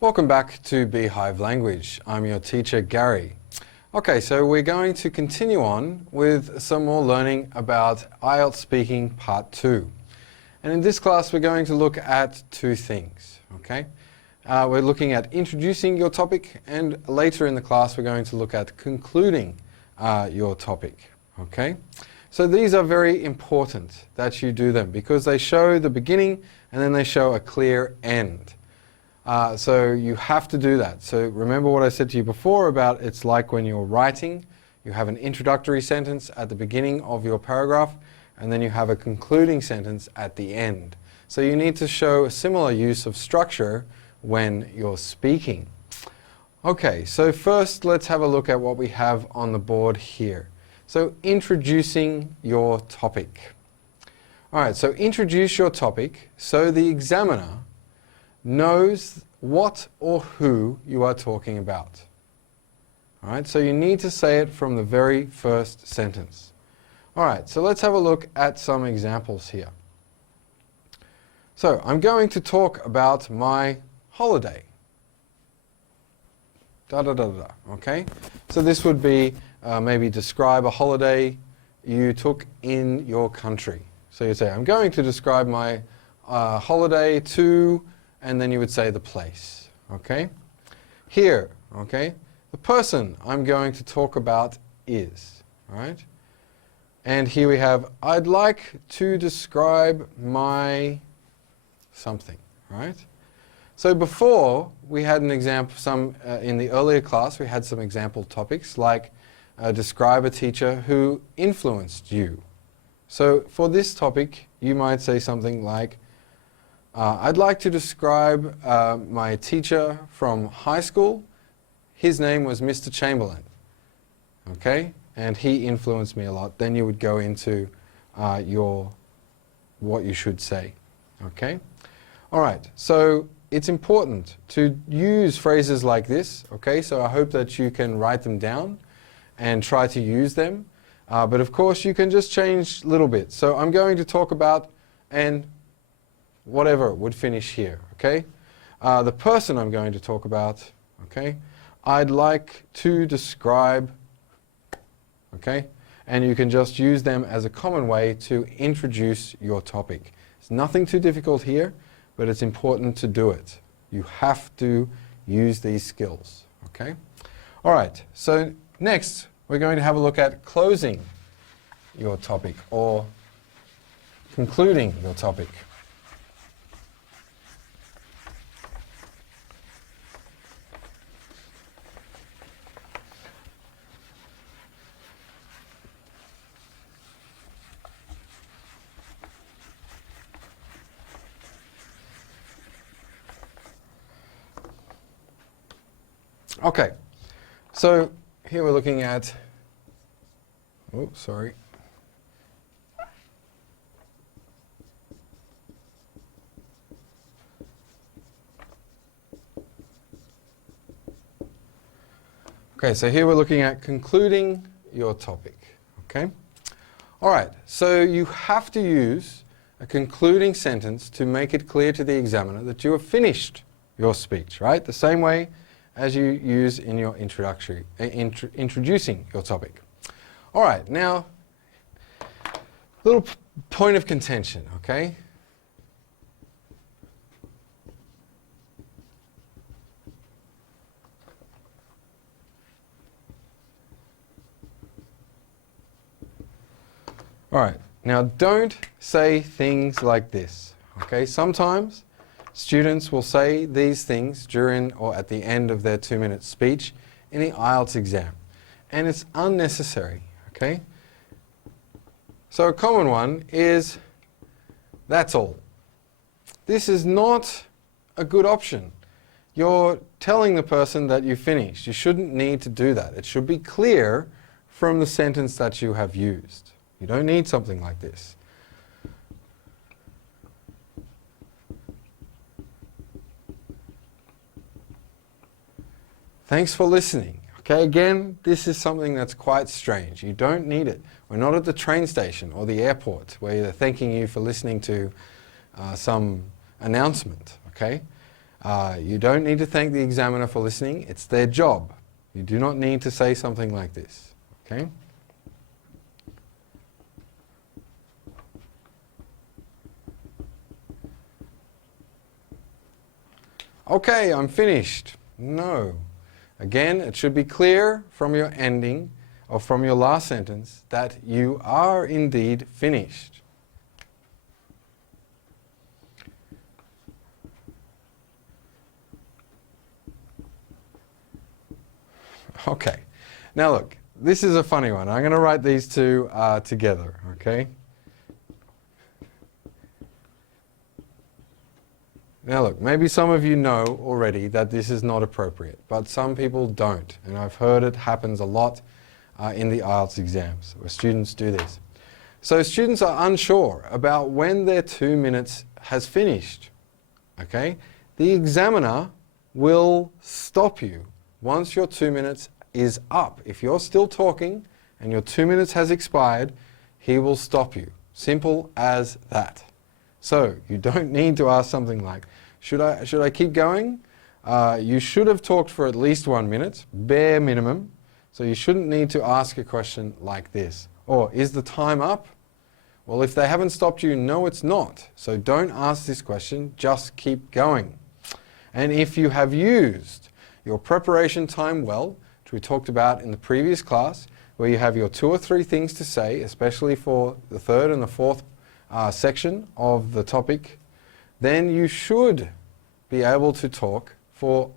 Welcome back to Beehive Language. I'm your teacher, Gary. Okay, so we're going to continue on with some more learning about IELTS Speaking Part 2. And in this class, we're going to look at two things, okay? We're looking at introducing your topic, and later in the class, we're going to look at concluding your topic, okay? So these are very important that you do them because they show the beginning and then they show a clear end. So you have to do that. So remember what I said to you before about it's like when you're writing, you have an introductory sentence at the beginning of your paragraph and then you have a concluding sentence at the end. So you need to show a similar use of structure when you're speaking. Okay, so first let's have a look at what we have on the board here. So introducing your topic. Alright, so introduce your topic so the examiner knows what or who you are talking about. Alright, so you need to say it from the very first sentence. Alright, so let's have a look at some examples here. So I'm going to talk about my holiday. Da da da da, okay? So this would be maybe describe a holiday you took in your country. So you say, I'm going to describe my holiday to, and then you would say the place, okay? Here, okay, the person I'm going to talk about is, right? And here we have, I'd like to describe my something, right? So before, we had an example, in the earlier class, we had some example topics like describe a teacher who influenced you. So for this topic, you might say something like, I'd like to describe my teacher from high school. His name was Mr. Chamberlain, okay? And he influenced me a lot. Then you would go into what you should say, okay? All right, so it's important to use phrases like this, okay? So I hope that you can write them down and try to use them. But of course, you can just change little bits. So I'm going to talk about and whatever would finish here, okay? The person I'm going to talk about, okay? I'd like to describe, okay? And you can just use them as a common way to introduce your topic. It's nothing too difficult here, but it's important to do it. You have to use these skills, okay? All right, so next we're going to have a look at closing your topic or concluding your topic. Okay, so here we're looking at, oh, sorry. Okay, so here we're looking at concluding your topic, okay? All right, so you have to use a concluding sentence to make it clear to the examiner that you have finished your speech, right? The same way as you use in your introducing your topic. All right, now, little point of contention, okay? All right, now don't say things like this, okay? Sometimes students will say these things during or at the end of their 2-minute speech in the IELTS exam, and it's unnecessary, okay? So a common one is, that's all. This is not a good option. You're telling the person that you finished. You shouldn't need to do that. It should be clear from the sentence that you have used. You don't need something like this. Thanks for listening. Okay, again, this is something that's quite strange. You don't need it. We're not at the train station or the airport where they're thanking you for listening to some announcement, okay? You don't need to thank the examiner for listening. It's their job. You do not need to say something like this. Okay? Okay, I'm finished. No. Again, it should be clear from your ending or from your last sentence that you are indeed finished. Okay. Now look, this is a funny one. I'm going to write these two together, okay? Now look, maybe some of you know already that this is not appropriate, but some people don't. And I've heard it happens a lot in the IELTS exams where students do this. So students are unsure about when their 2 minutes has finished, okay? The examiner will stop you once your 2 minutes is up. If you're still talking and your 2 minutes has expired, he will stop you. Simple as that. So you don't need to ask something like, should I keep going? You should have talked for at least 1 minute, bare minimum. So you shouldn't need to ask a question like this. Or, is the time up? Well, if they haven't stopped you, no, it's not. So don't ask this question, just keep going. And if you have used your preparation time well, which we talked about in the previous class, where you have your 2 or 3 things to say, especially for the 3rd and the 4th section of the topic, then you should be able to talk for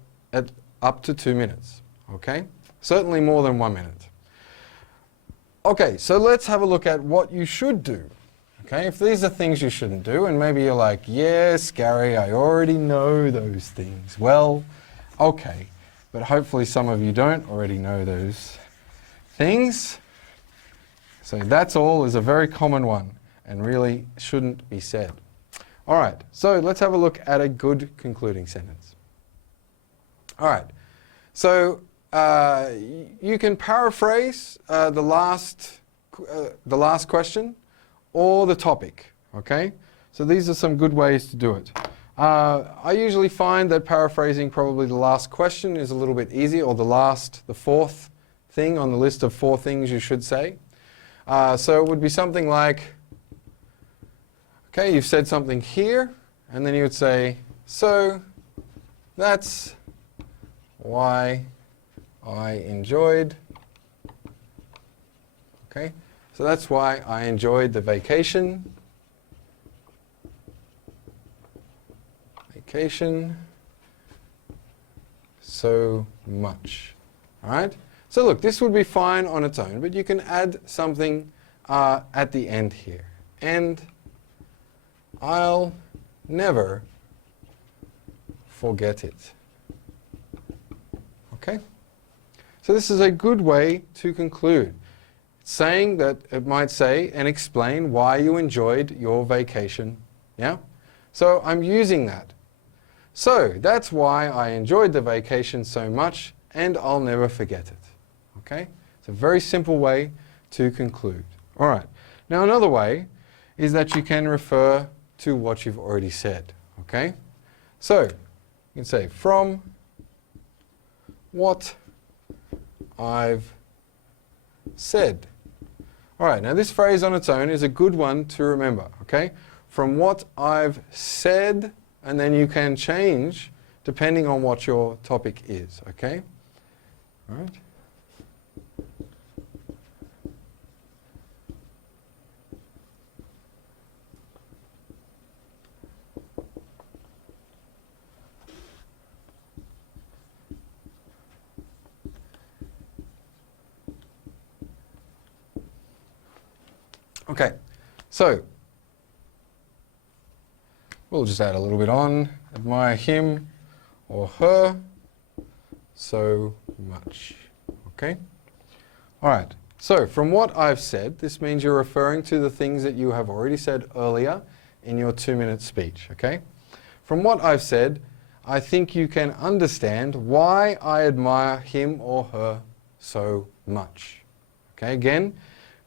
up to 2 minutes, okay? Certainly more than 1 minute. Okay, so let's have a look at what you should do. Okay, if these are things you shouldn't do, and maybe you're like, yes, Gary, I already know those things. Well, okay, but hopefully some of you don't already know those things. So that's all is a very common one and really shouldn't be said. All right, so let's have a look at a good concluding sentence. All right, so you can paraphrase the last question or the topic, okay? So these are some good ways to do it. I usually find that paraphrasing probably the last question is a little bit easier, or the 4th thing on the list of 4 things you should say. So it would be something like, okay, you've said something here, and then you would say, so that's why I enjoyed, okay? So that's why I enjoyed the vacation so much. All right? So look, this would be fine on its own, but you can add something at the end here. And I'll never forget it. Okay? So this is a good way to conclude. Saying that it might say and explain why you enjoyed your vacation. Yeah? So I'm using that. So that's why I enjoyed the vacation so much and I'll never forget it. Okay? It's a very simple way to conclude. All right. Now another way is that you can refer to what you've already said. Okay? So you can say from what I've said. All right, now this phrase on its own is a good one to remember, okay? From what I've said, and then you can change depending on what your topic is, okay? All right. Okay, so we'll just add a little bit on. Admire him or her so much. Okay? All right, so from what I've said, this means you're referring to the things that you have already said earlier in your 2-minute speech. Okay? From what I've said, I think you can understand why I admire him or her so much. Okay, again,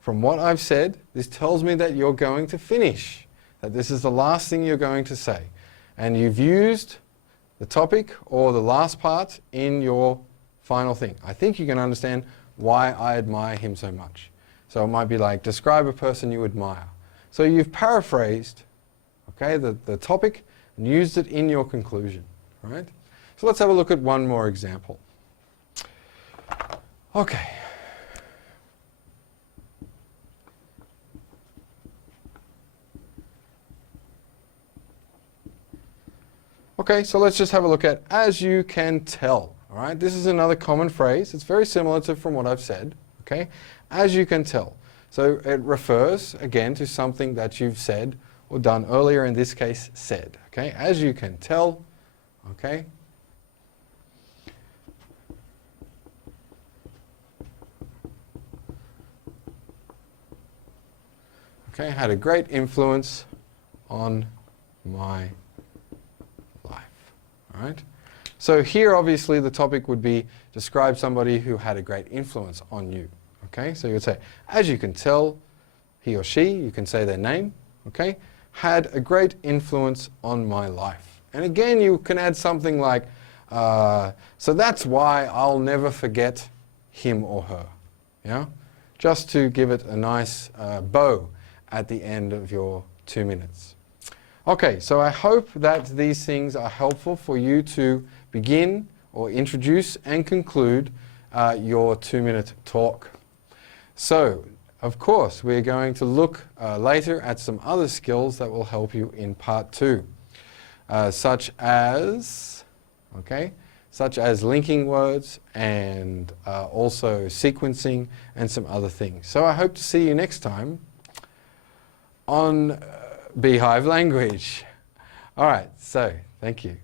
from what I've said, this tells me that you're going to finish, that this is the last thing you're going to say. And you've used the topic or the last part in your final thing. I think you can understand why I admire him so much. So it might be like, describe a person you admire. So you've paraphrased, okay, the topic and used it in your conclusion, right? So let's have a look at one more example. Okay. Okay, so let's just have a look at as you can tell. All right, this is another common phrase. It's very similar to from what I've said. Okay, as you can tell. So it refers again to something that you've said or done earlier. In this case, said. Okay, as you can tell. Okay. Okay, had a great influence on my life. All right. So here, obviously, the topic would be describe somebody who had a great influence on you. Okay, so you would say, as you can tell, he or she, you can say their name, okay, had a great influence on my life. And again, you can add something like, so that's why I'll never forget him or her. Yeah, just to give it a nice bow at the end of your 2 minutes. Okay, so I hope that these things are helpful for you to begin or introduce and conclude your 2-minute talk. So, of course, we're going to look later at some other skills that will help you in part 2, such as linking words and also sequencing and some other things. So I hope to see you next time on Beehive Language. All right, so thank you.